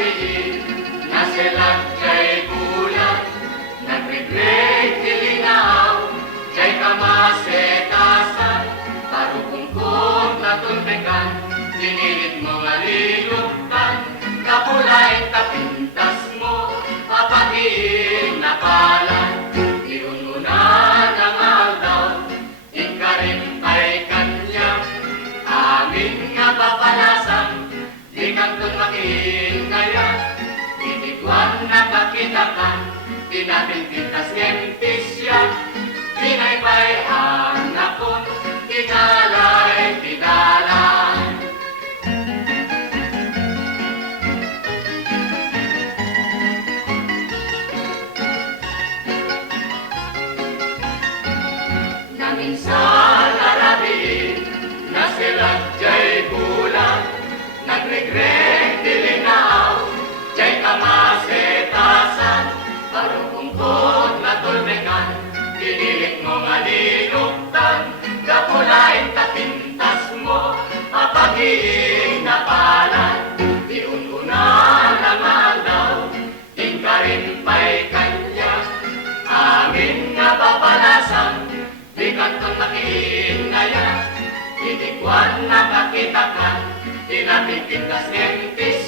labiin, na silang jay bulan, nagregret tilinaw, jay kamasetasan, parukungkong natulbekan, dinilit mo nga liluktan, kapulain tapintas mo, papagiin na palan, iununan ang aldaw, ikarin pa'y kanya, amin nga papalasang, di kantong makihingayan, itikwan na kakitakan, tinapintintas ngempisya, dinay pa'y hanakon, tinalay tinalan. Minsan arabiin na silang jay bulan, nagregret dilinaw, jay kamasetasan, parukungkot na tulmekan, pinilit mo nga niluktan, kapulain tapintas mo, mapagiing na palan, diununan ang aldaw, tingkarin pa'y kanya, amin nga papalasang, di kantong makihingayan, itikwan na kakitakan, tinapintintas ngemtis,